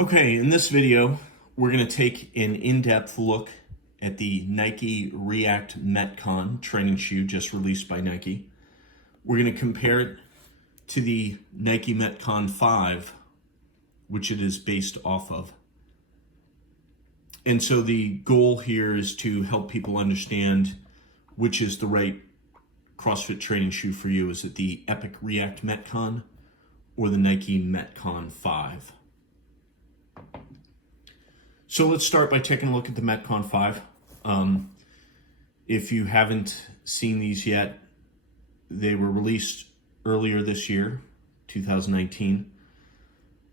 Okay, in this video, we're going to take an in-depth look at the Nike React Metcon training shoe just released by Nike. We're going to compare it to the Nike Metcon 5, which it is based off of. And so the goal here is to help people understand which is the right CrossFit training shoe for you. Is it the Epic React Metcon or the Nike Metcon 5? So let's start by taking a look at the Metcon 5. If you haven't seen these yet, they were released earlier this year, 2019.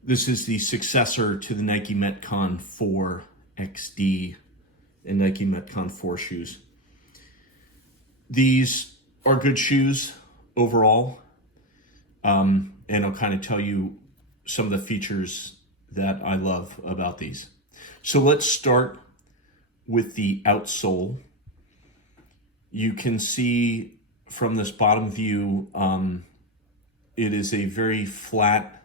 This is the successor to the Nike Metcon 4 XD and Nike Metcon 4 shoes. These are good shoes overall, and I'll kind of tell you some of the features that I love about these. So let's start with the outsole. You can see from this bottom view, it is a very flat,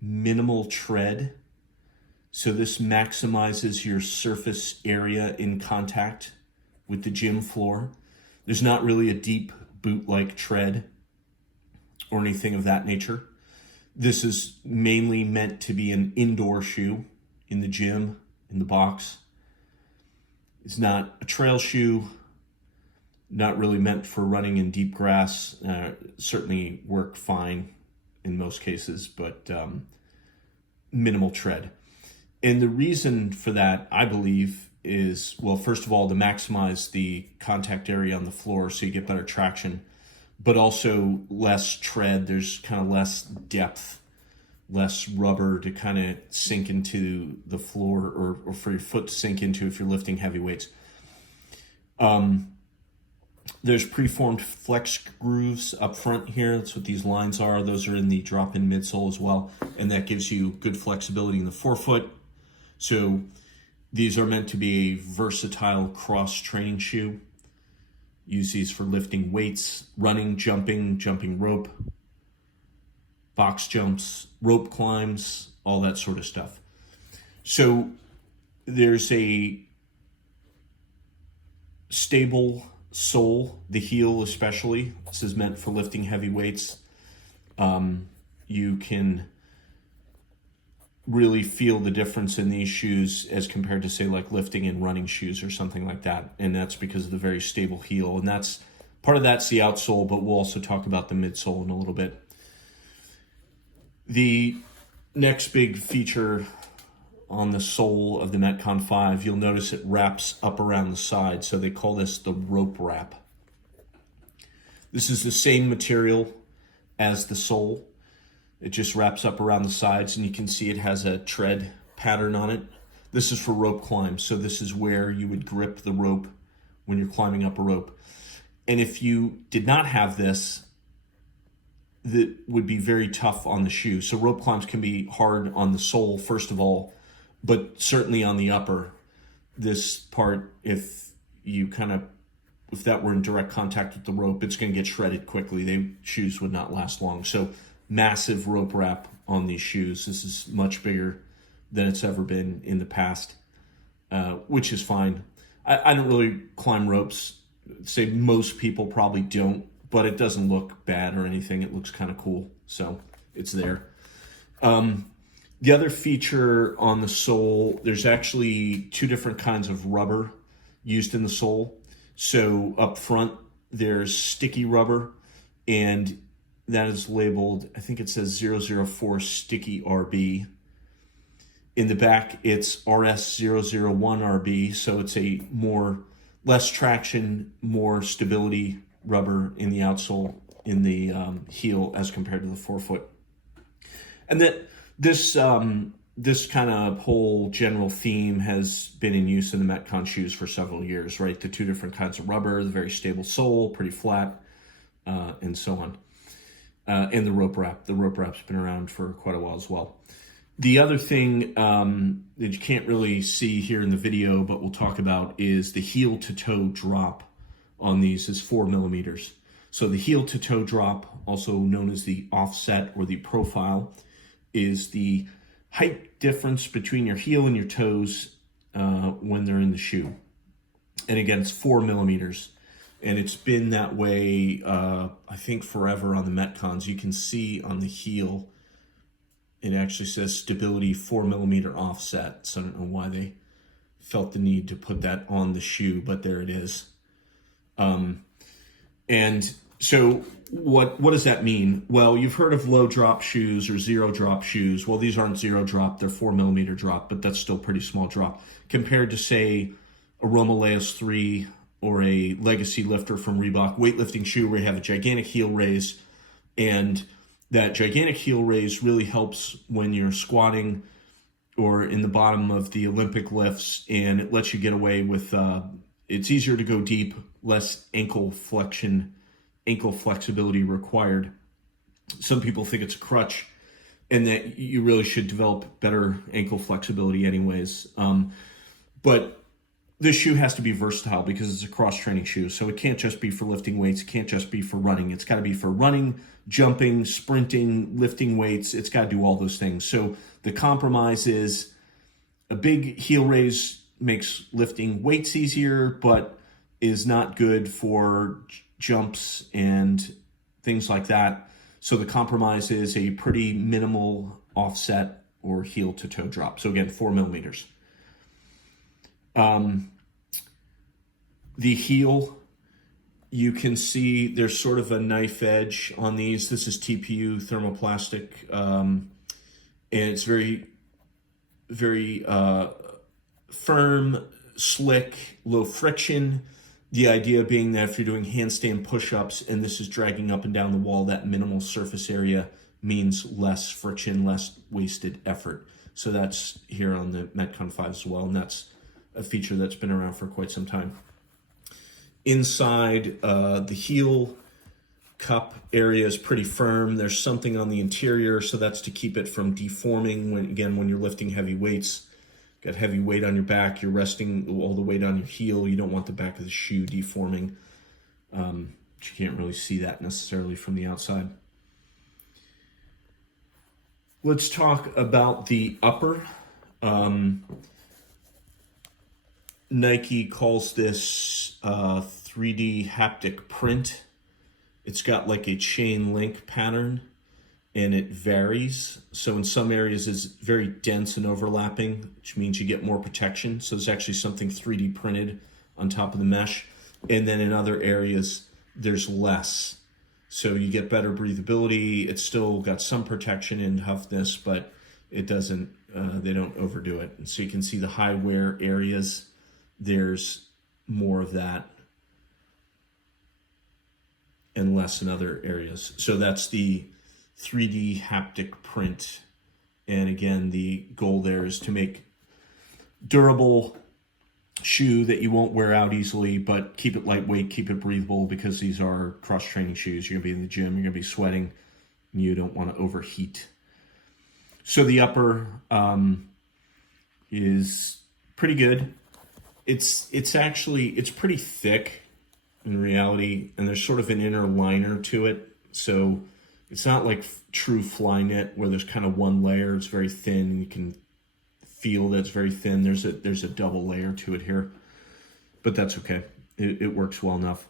minimal tread. So this maximizes your surface area in contact with the gym floor. There's not really a deep boot-like tread or anything of that nature. This is mainly meant to be an indoor shoe in the gym, in the box. It's not a trail shoe, not really meant for running in deep grass. Certainly work fine in most cases, but minimal tread. And the reason for that, I believe, is, well, first of all, to maximize the contact area on the floor so you get better traction, but also less tread. There's kind of less depth, less rubber to kind of sink into the floor or for your foot to sink into if you're lifting heavy weights. There's preformed flex grooves up front here. That's what these lines are. Those are in the drop-in midsole as well, and that gives you good flexibility in the forefoot. So these are meant to be a versatile cross-training shoe. Use these for lifting weights, running, jumping rope, box jumps, rope climbs, all that sort of stuff. So there's a stable sole, the heel especially. This is meant for lifting heavy weights. You can really feel the difference in these shoes as compared to, say, like lifting and running shoes or something like that. And that's because of the very stable heel. And that's part of that's the outsole, but we'll also talk about the midsole in a little bit. The next big feature on the sole of the Metcon 5, you'll notice it wraps up around the side. So they call this the rope wrap. This is the same material as the sole. It just wraps up around the sides, and you can see it has a tread pattern on it. This is for rope climbs. So this is where you would grip the rope when you're climbing up a rope. And if you did not have this, that would be very tough on the shoe. So rope climbs can be hard on the sole, first of all, but certainly on the upper. This part, if that were in direct contact with the rope, it's going to get shredded quickly. Shoes would not last long. So massive rope wrap on these shoes. This is much bigger than it's ever been in the past, which is fine. I don't really climb ropes. Say most people probably don't, but it doesn't look bad or anything. It looks kind of cool, so it's there. The other feature on the sole, there's actually two different kinds of rubber used in the sole. So up front, there's sticky rubber, and that is labeled, I think it says 004 Sticky RB. In the back, it's RS001 RB, so it's a less traction, more stability rubber in the outsole, in the heel as compared to the forefoot. And that this kind of whole general theme has been in use in the Metcon shoes for several years, right? The two different kinds of rubber, the very stable sole, pretty flat, and so on. And the rope wrap. The rope wrap's been around for quite a while as well. The other thing that you can't really see here in the video, but we'll talk about, is the heel to toe drop on these is 4 millimeters. So the heel to toe drop, also known as the offset or the profile, is the height difference between your heel and your toes when they're in the shoe. And again, it's 4 millimeters. And it's been that way, I think, forever on the Metcons. You can see on the heel, it actually says stability 4 millimeter offset. So I don't know why they felt the need to put that on the shoe, but there it is. And so what does that mean? Well, you've heard of low drop shoes or zero drop shoes. Well, these aren't zero drop, they're 4 millimeter drop, but that's still pretty small drop compared to, say, a Romaleus 3 or a Legacy Lifter from Reebok weightlifting shoe where you have a gigantic heel raise. And that gigantic heel raise really helps when you're squatting or in the bottom of the Olympic lifts, and it lets you get away with, it's easier to go deep, less ankle flexibility required. Some people think it's a crutch and that you really should develop better ankle flexibility anyways. But this shoe has to be versatile because it's a cross-training shoe. So it can't just be for lifting weights. It can't just be for running. It's got to be for running, jumping, sprinting, lifting weights. It's got to do all those things. So the compromise is a big heel raise makes lifting weights easier, but is not good for jumps and things like that. So the compromise is a pretty minimal offset or heel to toe drop. So again, 4 millimeters. The heel, you can see there's sort of a knife edge on these. This is TPU thermoplastic, and it's very, very firm, slick, low friction. The idea being that if you're doing handstand push-ups and this is dragging up and down the wall, that minimal surface area means less friction, less wasted effort. So that's here on the Metcon 5 as well, and that's a feature that's been around for quite some time. Inside the heel cup area is pretty firm. There's something on the interior, so that's to keep it from deforming when you're lifting heavy weights. Got heavy weight on your back, you're resting all the weight on your heel. You don't want the back of the shoe deforming. But you can't really see that necessarily from the outside. Let's talk about the upper. Nike calls this 3D haptic print. It's got like a chain link pattern and it varies. So in some areas it's very dense and overlapping, which means you get more protection. So there's actually something 3D printed on top of the mesh. And then in other areas, there's less. So you get better breathability. It's still got some protection and toughness, but it doesn't, they don't overdo it. And so you can see the high wear areas, there's more of that and less in other areas. So that's the 3D haptic print. And again, the goal there is to make durable shoe that you won't wear out easily, but keep it lightweight, keep it breathable, because these are cross-training shoes. You're gonna be in the gym, you're gonna be sweating, and you don't wanna overheat. So the upper is pretty good. It's pretty thick in reality, and there's sort of an inner liner to it. So it's not like true fly knit where there's kind of one layer. It's very thin, and you can feel that it's very thin. There's a double layer to it here, but that's okay. It works well enough.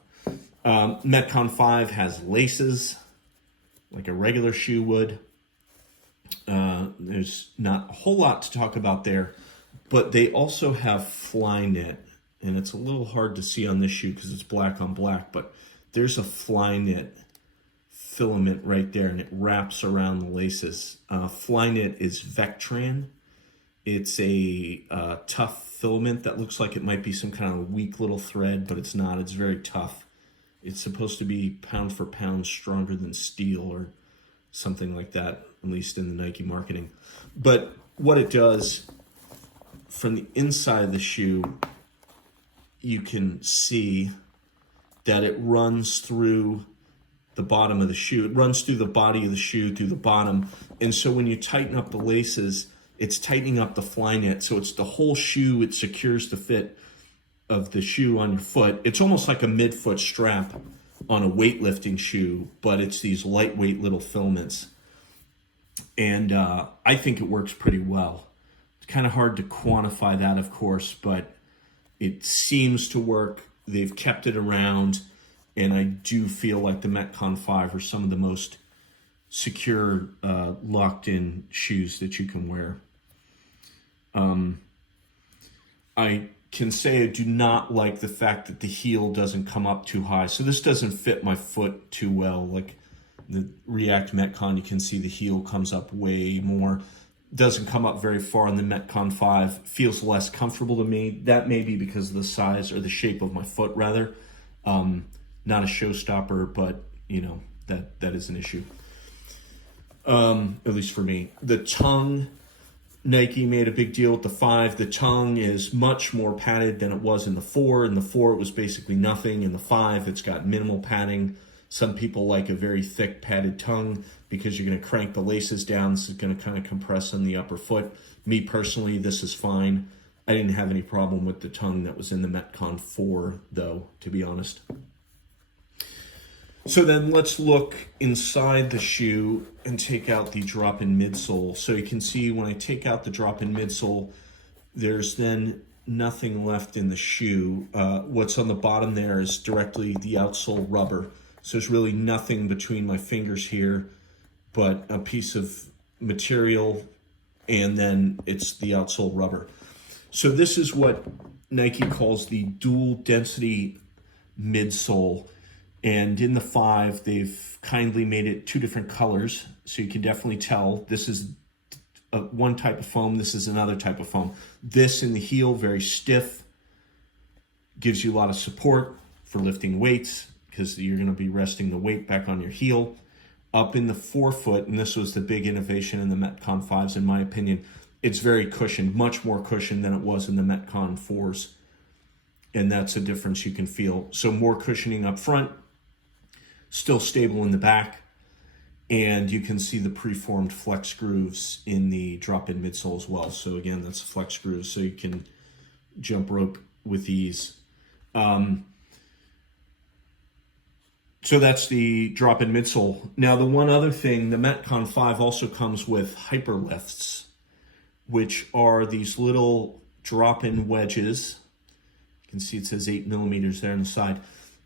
Metcon 5 has laces like a regular shoe would. There's not a whole lot to talk about there, but they also have fly knit, and it's a little hard to see on this shoe because it's black on black, but there's a fly knit filament right there, and it wraps around the laces. Fly knit is Vectran. It's a tough filament that looks like it might be some kind of weak little thread, but it's not. It's very tough. It's supposed to be pound for pound stronger than steel or something like that, at least in the Nike marketing. But what it does, from the inside of the shoe, you can see that it runs through the bottom of the shoe. It runs through the body of the shoe, through the bottom. And so when you tighten up the laces, it's tightening up the fly knit. So it's the whole shoe. It secures the fit of the shoe on your foot. It's almost like a midfoot strap on a weightlifting shoe, but it's these lightweight little filaments. And I think it works pretty well. It's kind of hard to quantify that, of course, but it seems to work. They've kept it around, and I do feel like the Metcon 5 are some of the most secure, locked-in shoes that you can wear. I can say I do not like the fact that the heel doesn't come up too high. So this doesn't fit my foot too well. Like the React Metcon, you can see the heel comes up way more. Doesn't come up very far in the Metcon 5. Feels less comfortable to me. That may be because of the size or the shape of my foot, rather. Not a showstopper, but, you know, that is an issue. At least for me. The tongue, Nike made a big deal with the 5. The tongue is much more padded than it was in the 4. In the 4, it was basically nothing. In the 5, it's got minimal padding. Some people like a very thick padded tongue because you're going to crank the laces down. This is going to kind of compress on the upper foot. Me personally, this is fine. I didn't have any problem with the tongue that was in the Metcon 4, though, to be honest. So then let's look inside the shoe and take out the drop-in midsole. So you can see when I take out the drop-in midsole, there's then nothing left in the shoe. What's on the bottom there is directly the outsole rubber. So there's really nothing between my fingers here but a piece of material, and then it's the outsole rubber. So this is what Nike calls the dual density midsole. And in the 5, they've kindly made it 2 different colors, so you can definitely tell this is one type of foam, this is another type of foam. This in the heel, very stiff, gives you a lot of support for lifting weights because you're going to be resting the weight back on your heel. Up in the forefoot, and this was the big innovation in the Metcon 5s, in my opinion, it's very cushioned, much more cushioned than it was in the Metcon 4s. And that's a difference you can feel. So more cushioning up front, still stable in the back, and you can see the preformed flex grooves in the drop-in midsole as well. So again, that's flex grooves, so you can jump rope with ease. So that's the drop-in midsole. Now, the one other thing, the Metcon 5 also comes with hyperlifts, which are these little drop-in wedges. You can see it says 8 millimeters there on the side.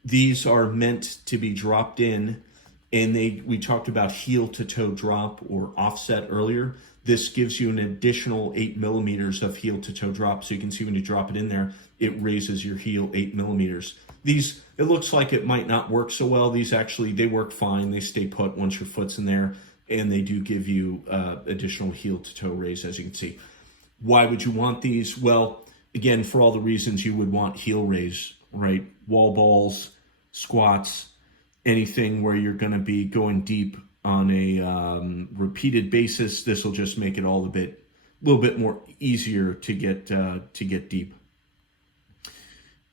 These are meant to be dropped in, and we talked about heel to toe drop or offset earlier. This gives you an additional 8 millimeters of heel to toe drop. So you can see when you drop it in there, it raises your heel 8 millimeters. These, it looks like it might not work so well. These actually, they work fine. They stay put once your foot's in there, and they do give you additional heel to toe raise, as you can see. Why would you want these? Well, again, for all the reasons you would want heel raise, right? Wall balls, squats, anything where you're going to be going deep on a repeated basis. This will just make it all a little bit more easier to get deep.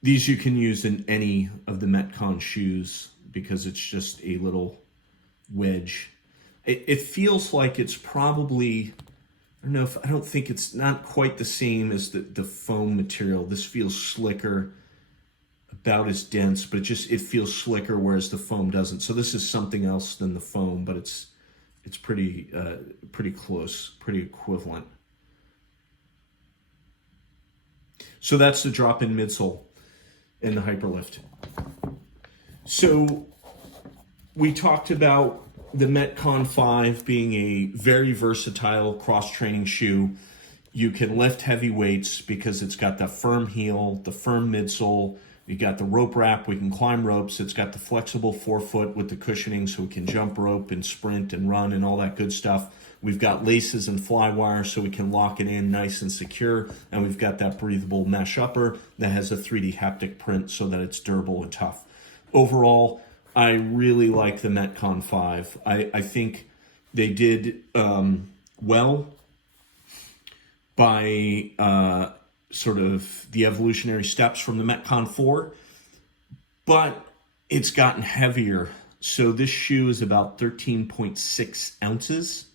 These you can use in any of the Metcon shoes because it's just a little wedge. It feels like it's probably, I don't think it's not quite the same as the foam material. This feels slicker, about as dense, but it feels slicker, whereas the foam doesn't. So this is something else than the foam, but it's pretty close, pretty equivalent. So that's the drop-in midsole and the hyperlift. So we talked about the Metcon 5 being a very versatile cross-training shoe. You can lift heavy weights because it's got the firm heel, the firm midsole. You got the rope wrap, we can climb ropes. It's got the flexible forefoot with the cushioning so we can jump rope and sprint and run and all that good stuff. We've got laces and fly wire so we can lock it in nice and secure. And we've got that breathable mesh upper that has a 3D haptic print so that it's durable and tough. Overall, I really like the Metcon 5. I think they did well by sort of the evolutionary steps from the Metcon 4, but it's gotten heavier. So this shoe is about 13.6 ounces.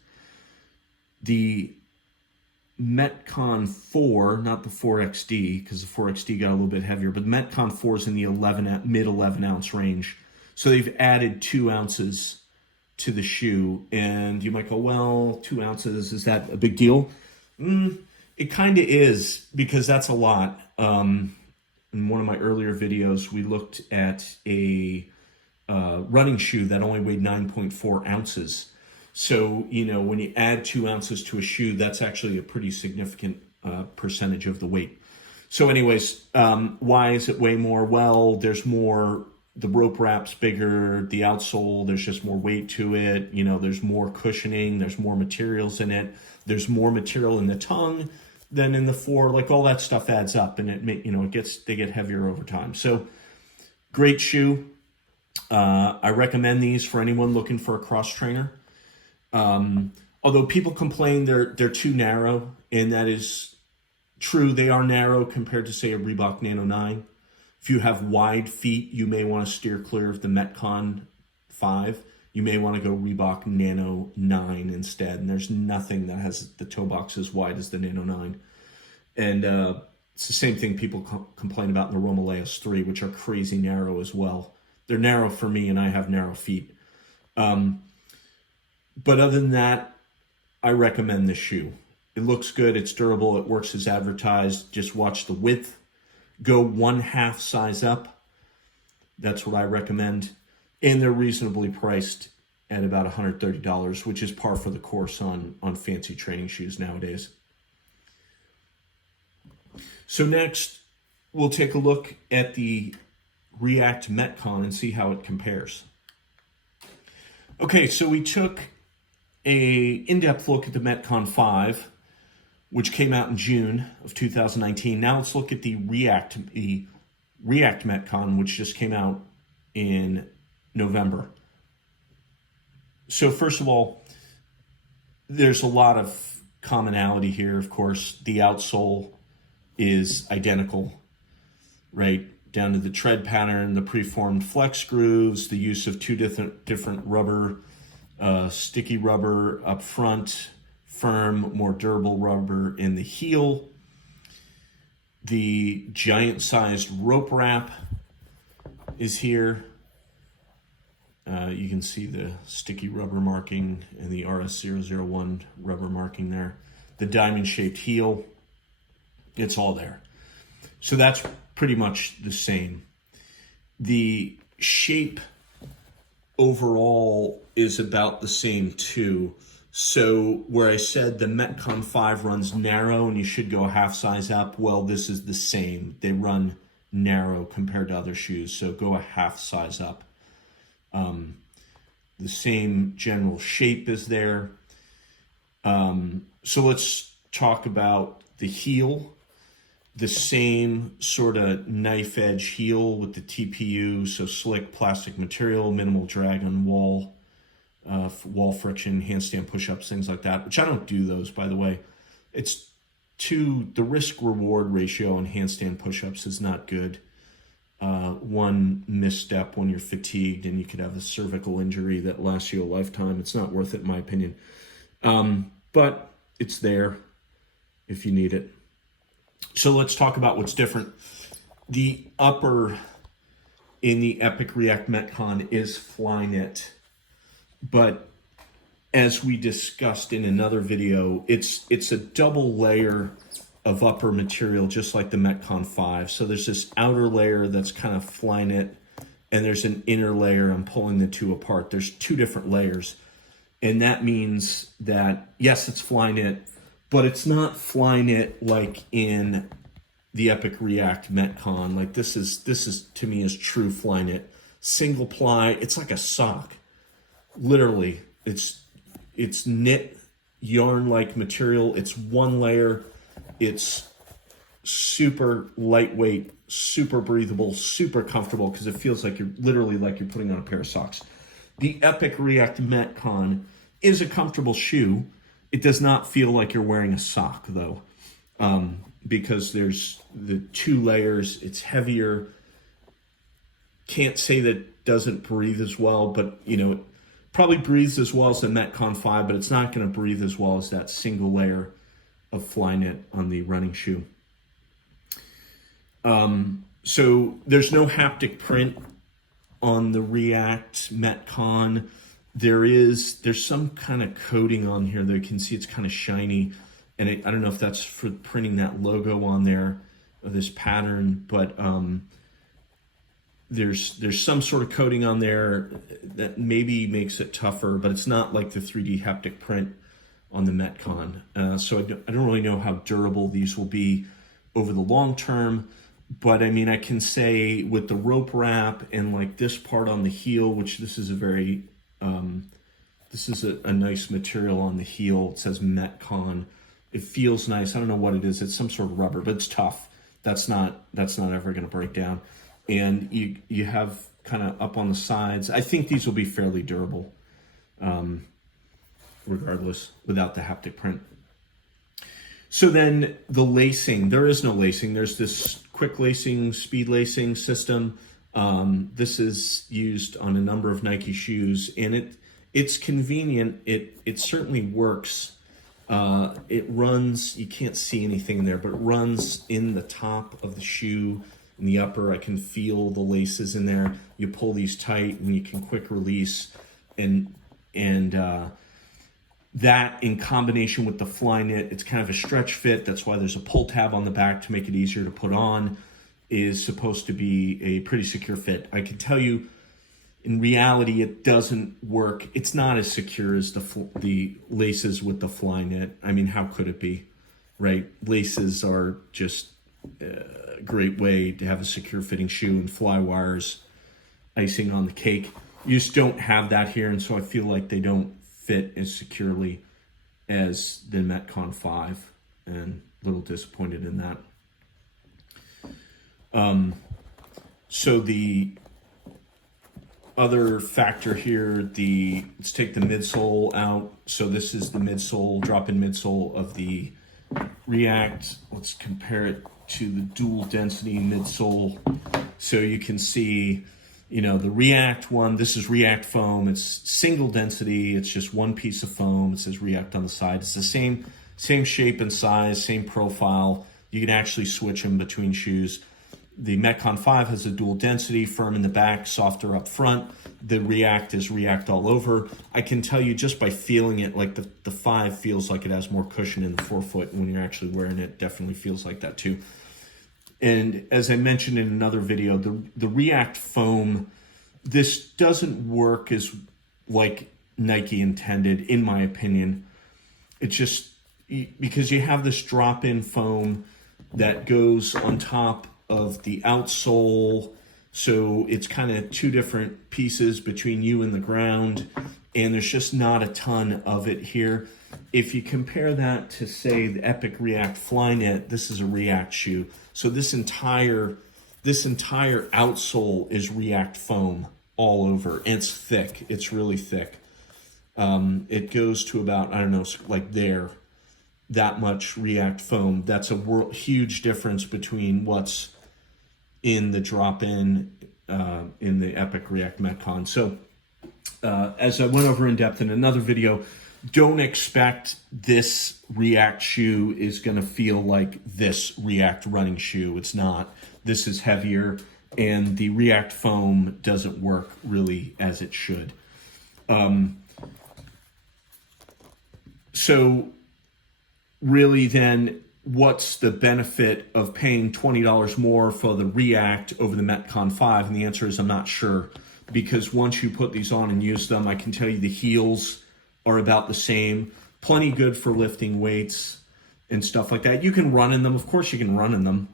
The Metcon 4, not the 4XD, because the 4XD got a little bit heavier, but the Metcon 4 is in the mid 11 ounce range. So they've added 2 ounces to the shoe. And you might go, well, 2 ounces, is that a big deal? It kind of is, because that's a lot. In one of my earlier videos, we looked at a running shoe that only weighed 9.4 ounces. So, you know, when you add 2 ounces to a shoe, that's actually a pretty significant percentage of the weight. So anyways, why is it way more? Well, there's more, the rope wrap's bigger, the outsole, there's just more weight to it. You know, there's more cushioning, there's more materials in it. There's more material in the tongue than in the fore. Like, all that stuff adds up, and they get heavier over time. So great shoe. I recommend these for anyone looking for a cross trainer. Although people complain they're too narrow, and that is true. They are narrow compared to, say, a Reebok Nano 9. If you have wide feet, you may want to steer clear of the Metcon 5. You may want to go Reebok Nano 9 instead. And there's nothing that has the toe box as wide as the Nano 9. And it's the same thing people complain about in the Romaleos 3, which are crazy narrow as well. They're narrow for me, and I have narrow feet. But other than that, I recommend this shoe. It looks good. It's durable. It works as advertised. Just watch the width. Go 1/2 size up. That's what I recommend. And they're reasonably priced at about $130, which is par for the course on fancy training shoes nowadays. So next, we'll take a look at the React Metcon and see how it compares. Okay, so we took a in-depth look at the Metcon 5, which came out in June of 2019. Now let's look at the React Metcon, which just came out in November. So first of all, there's a lot of commonality here. Of course, the outsole is identical, right? Down to the tread pattern, the preformed flex grooves, the use of two different rubber, sticky rubber up front, firm, more durable rubber in the heel. The giant-sized rope wrap is here. You can see the sticky rubber marking and the RS001 rubber marking there. The diamond-shaped heel, it's all there. So that's pretty much the same. The shape overall is about the same too. So where I said the Metcon 5 runs narrow and you should go 1/2 size up, well, this is the same. They run narrow compared to other shoes, so go 1/2 size up. The same general shape is there. So let's talk about the heel. The same sort of knife edge heel with the TPU, so slick plastic material, minimal drag on wall friction, handstand push-ups, things like that, which I don't do those, by the way. It's the risk-reward ratio on handstand push-ups is not good. One misstep when you're fatigued and you could have a cervical injury that lasts you a lifetime. It's not worth it, in my opinion. But it's there if you need it. So let's talk about what's different. The upper in the Epic React Metcon is Flyknit, but as we discussed in another video, it's a double layer of upper material, just like the Metcon 5. So there's this outer layer that's kind of Flyknit, and there's an inner layer. I'm pulling the two apart. There's two different layers, and that means that, yes, it's Flyknit, but it's not Flyknit like in the Epic React Metcon. Like this is to me is true Flyknit. Single ply, it's like a sock. Literally, it's knit yarn-like material. It's one layer. It's super lightweight, super breathable, super comfortable because it feels like you're putting on a pair of socks. The Epic React Metcon is a comfortable shoe. It does not feel like you're wearing a sock, though, because there's the two layers. It's heavier. Can't say that it doesn't breathe as well, but, it probably breathes as well as the Metcon 5, but it's not going to breathe as well as that single layer of Flyknit on the running shoe. So there's no haptic print on the React Metcon. There's some kind of coating on here that you can see it's kind of shiny, and I don't know if that's for printing that logo on there, or this pattern, but there's some sort of coating on there that maybe makes it tougher, but it's not like the 3D haptic print on the Metcon. So I don't really know how durable these will be over the long term, but I mean, I can say with the rope wrap and like this part on the heel, which this is a very, this is a nice material on the heel. It says Metcon. It feels nice. I don't know what it is. It's some sort of rubber, but it's tough. That's not ever going to break down. And you have kind of up on the sides. I think these will be fairly durable, regardless, without the haptic print. So then the lacing, there is no lacing. There's this quick lacing, speed lacing system. This is used on a number of Nike shoes, and it's convenient. It certainly works. It runs, you can't see anything there, but it runs in the top of the shoe, in the upper. I can feel the laces in there. You pull these tight and you can quick release, and that in combination with the Flyknit, it's kind of a stretch fit. That's why there's a pull tab on the back to make it easier to put on, is supposed to be a pretty secure fit. I can tell you, in reality, it doesn't work. It's not as secure as the laces with the Flyknit. I mean, how could it be, right? Laces are just a great way to have a secure fitting shoe, and fly wires, icing on the cake. You just don't have that here, and so I feel like they don't fit as securely as the Metcon 5, and a little disappointed in that. So the other factor here, let's take the midsole out. So this is the midsole, drop-in midsole of the React. Let's compare it to the dual density midsole. So you can see, you know, the React one, this is React foam. It's single density. It's just one piece of foam. It says React on the side. It's the same shape and size, same profile. You can actually switch them between shoes. The Metcon 5 has a dual density, firm in the back, softer up front. The React is React all over. I can tell you just by feeling it, like the 5 feels like it has more cushion in the forefoot. When you're actually wearing it, definitely feels like that too. And as I mentioned in another video, the React foam, this doesn't work as like Nike intended, in my opinion. It's just because you have this drop-in foam that goes on top of the outsole, so it's kind of two different pieces between you and the ground, and there's just not a ton of it here. If you compare that to, say, the Epic React Flyknit, this is a React shoe. So this entire outsole is React foam all over. And it's thick. It's really thick. It goes to about, I don't know, like there, that much React foam. That's a huge difference between what's in the drop-in in the Epic React Metcon. So as I went over in depth in another video, don't expect this React shoe is going to feel like this React running shoe. It's not. This is heavier, and the React foam doesn't work really as it should. So really then, what's the benefit of paying $20 more for the React over the Metcon 5? And the answer is I'm not sure, because once you put these on and use them, I can tell you the heels are about the same. Plenty good for lifting weights and stuff like that. You can run in them. Of course you can run in them,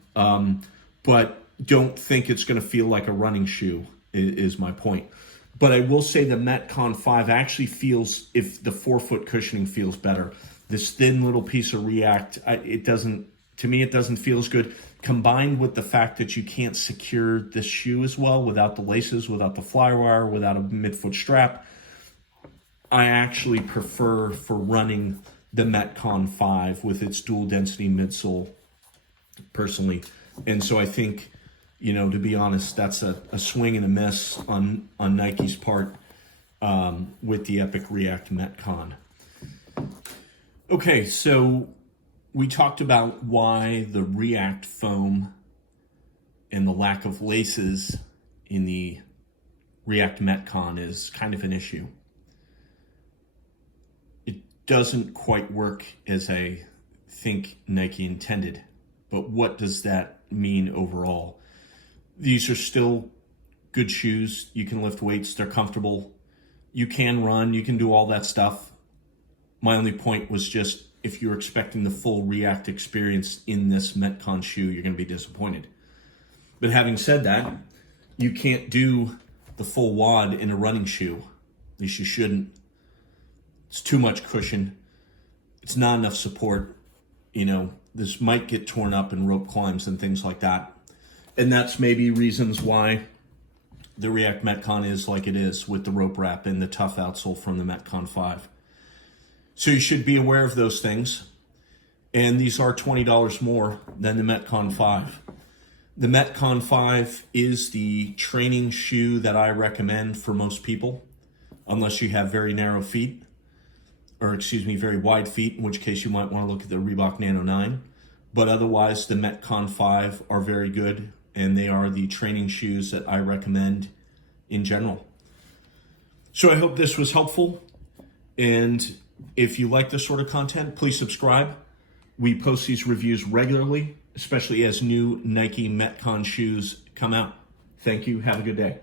but don't think it's going to feel like a running shoe is my point. But I will say the Metcon 5 actually feels, if the forefoot cushioning feels better. This thin little piece of React, it doesn't feel as good. Combined with the fact that you can't secure this shoe as well without the laces, without the fly wire, without a midfoot strap, I actually prefer for running the Metcon 5 with its dual density midsole personally. And so I think, you know, to be honest, that's a swing and a miss on Nike's part with the Epic React Metcon. Okay, so we talked about why the React foam and the lack of laces in the React Metcon is kind of an issue. doesn't quite work as I think Nike intended. But what does that mean overall? These are still good shoes. You can lift weights. They're comfortable. You can run. You can do all that stuff. My only point was just, if you're expecting the full React experience in this Metcon shoe, you're going to be disappointed. But having said that, you can't do the full WOD in a running shoe. At least you shouldn't. It's too much cushion. It's not enough support. You know, this might get torn up in rope climbs and things like that. And that's maybe reasons why the React Metcon is like it is, with the rope wrap and the tough outsole from the Metcon 5. So you should be aware of those things. And these are $20 more than the Metcon 5. The Metcon 5 is the training shoe that I recommend for most people, unless you have very narrow feet, or very wide feet, in which case you might want to look at the Reebok Nano 9. But otherwise, the Metcon 5 are very good, and they are the training shoes that I recommend in general. So I hope this was helpful, and if you like this sort of content, please subscribe. We post these reviews regularly, especially as new Nike Metcon shoes come out. Thank you. Have a good day.